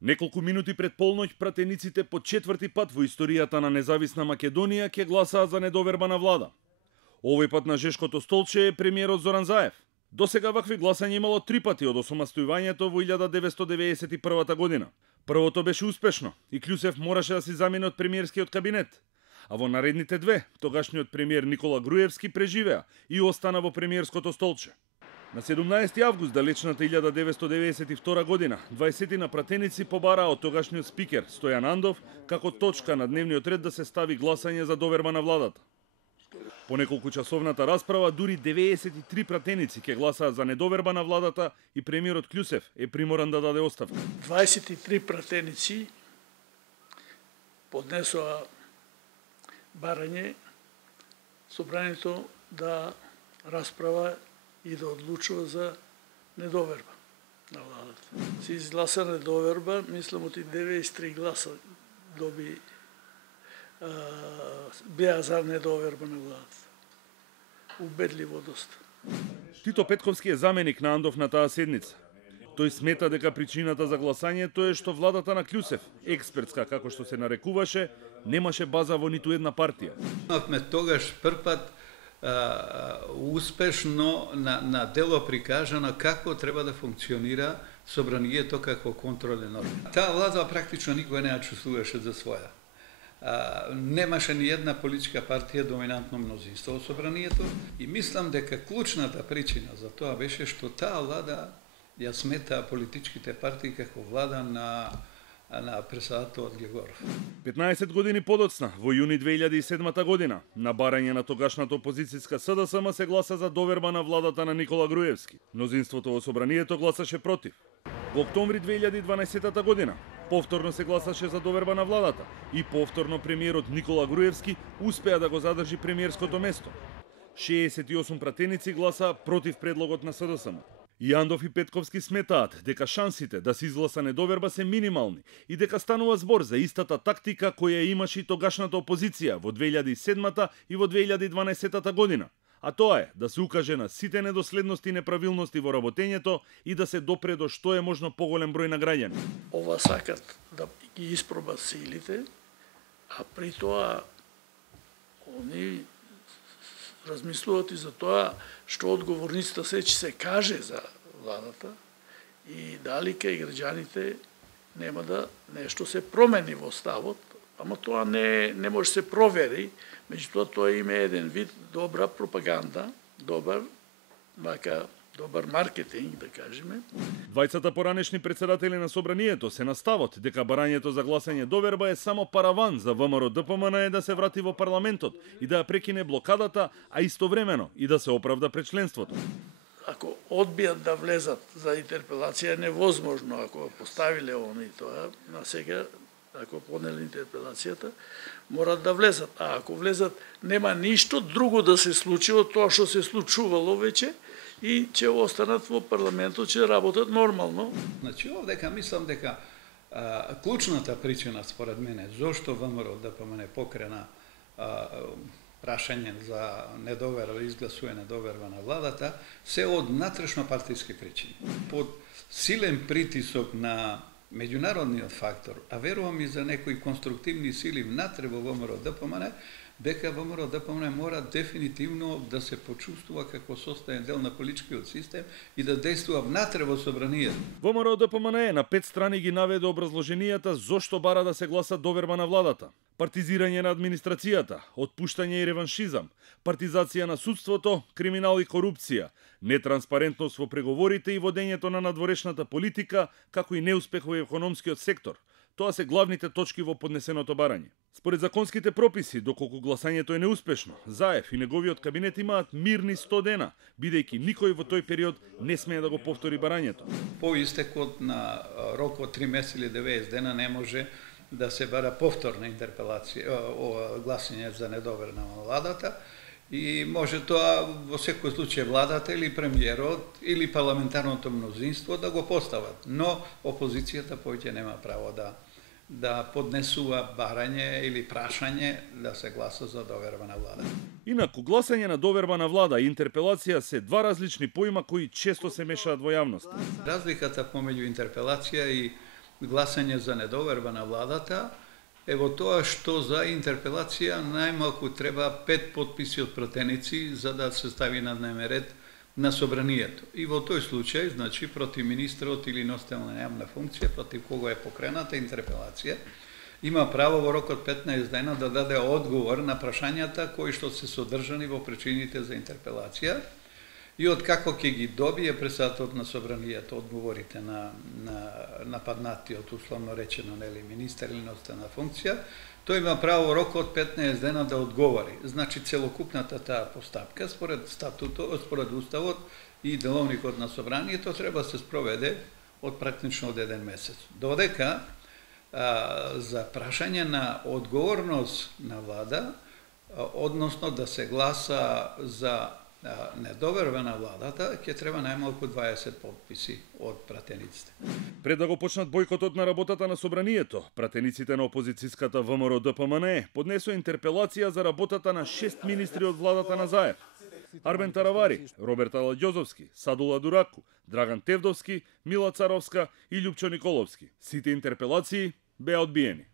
Неколку минути пред полноќ пратениците по четврти пат во историјата на независна Македонија ќе гласаат за недовербана влада. Овој пат на жешкото столче е премиерот Зоран Заев. Досега вакви гласања имало 3 пати од осомастојувањето во 1991 година. Првото беше успешно и Клјусев мораше да си замени од премиерскиот кабинет. А во наредните две, тогашниот премиер Никола Груевски преживеа и остана во премиерското столче. На 17 август далечната 1992 година, 20 пратеници побараа од тогашниот спикер Стојан Андов како точка на дневниот ред да се стави гласање за доверба на владата. По неколку часовната расправа, дури 93 пратеници ќе гласаат за недоверба на владата и премиерот Клјусев е приморан да даде оставка. 23 пратеници поднесоа барање собранието да расправа и да одлучува за недоверба на владата. Се изгласа недоверба, мислам оти 93 гласа беа за недоверба на владата. Убедливо доста. Тито Петковски е заменик на Андов на таа седница. Тој смета дека причината за гласањето е што владата на Клјусев, експертска како што се нарекуваше, немаше база во ниту една партија. Имавме тогаш првпат успешно на дело прикажано како треба да функционира собранието како контролен орган. Таа влада практично никој не ја чувствуваше за своја. Немаше ни една политичка партија доминантно мнозинство во собранието и мислам дека клучната причина за тоа беше што таа влада ја смета политичките партии како влада на председателот Глигоров. 15 години подоцна, во јуни 2007 година, на барање на тогашната опозицијска СДСМ се гласа за доверба на владата на Никола Груевски. Мнозинството во собранието гласаше против. Во октомври 2012 година, повторно се гласаше за доверба на владата и повторно премиерот Никола Груевски успеа да го задржи премиерското место. 68 пратеници гласаа против предлогот на СДСМ. И Андов и Петковски сметаат дека шансите да се изгласа недоверба се минимални и дека станува збор за истата тактика која имаше и тогашната опозиција во 2007 и во 2012 година. А тоа е да се укаже на сите недоследности и неправилности во работењето и да се допре до што е можно поголем број на граѓани. Ова сакат да ги испробат силите, а при тоа они размислуваат и за тоа што одговорницата се каже за владата и дали кај граѓаните нема да нешто се промени во ставот, ама тоа не може се провери, меѓутоа тоа има еден вид добра пропаганда, добар маркетинг, да кажеме. Двајцата поранешни председатели на собранието се на ставот дека барањето за гласање доверба е само параван за ВМРО ДПМН да се врати во парламентот и да ја прекине блокадата, а истовремено и да се оправда пред членството. Ако одбијат да влезат за интерпелација, е невозможно ако поставиле они тоа, на сега ако поднели интерпелацијата, морат да влезат. А ако влезат, нема ништо друго да се случи од тоа што се случувало веќе и ќе останат во парламентот, ќе работат нормално. Значи, овдека мислам дека клучната причина, според мене, зошто ВМРО ДПМН покрена прашање за недоверба, изгласување недоверба на владата, се од натрешно партиски причини. Под силен притисок на меѓународниот фактор, а верувам и за некои конструктивни сили внатре во ВМРО ДПМН, дека ВМРО ДПМН мора дефинитивно да се почувствува како составен дел на политичкиот систем и да действува внатре во собранието. ВМРО ДПМН на 5 страни ги наведе образложенијата зошто бара да се гласа доверба на владата. Партизирање на администрацијата, отпуштање и реваншизам, партизација на судството, криминал и корупција, нетранспарентност во преговорите и водењето на надворешната политика, како и неуспех во економскиот сектор. Тоа се главните точки во поднесеното барање. Според законските прописи, доколку гласањето е неуспешно, Заев и неговиот кабинет имаат мирни 100 дена, бидејќи никој во тој период не смее да го повтори барањето. По истекот на рок од 3 месеци или 90 дена не може да се бара повторна интерпелација, гласање за недоверба на владата и може тоа во секој случај владата или премиерот или парламентарното мнозинство да го постават, но опозицијата повеќе нема право да поднесува барање или прашање да се гласа за доверба на влада. Инаку, гласање на доверба на влада и интерпелација се два различни поима кои често се мешаат во јавност. Разликата помеѓу интерпелација и гласање за недоверба на владата е во тоа што за интерпелација најмалку треба 5 подписи од пратеници за да се стави на дневен ред на собранието. И во тој случај, значи, против министрот или носител на јавна функција, против кого е покрената интерпелација, има право во рок од 15 дена да даде одговор на прашањата кои што се содржани во причините за интерпелација и откако ќе ги добие председателот на собранието одговорите на нападнатиот, условно речено, нели, министер или носител на функција, тој има право во рок од 15 дена да одговори. Значи, целокупната таа постапка, според статутот, според уставот и деловникот на собранието, треба да се спроведе од практично од 1 месец. Додека за прашање на одговорност на влада, односно да се гласа за недоверба на владата, ќе треба најмалку 20 подписи од пратениците. Пред да го почнат бојкотот на работата на собранието, пратениците на опозицијската ВМРО ДПМНЕ поднесоа интерпелација за работата на 6 министри од владата на Заев. Арбен Таравари, Роберт Аладјозовски, Садула Дураку, Драган Тевдовски, Мила Царовска и Љупчо Николовски. Сите интерпелации беа одбиени.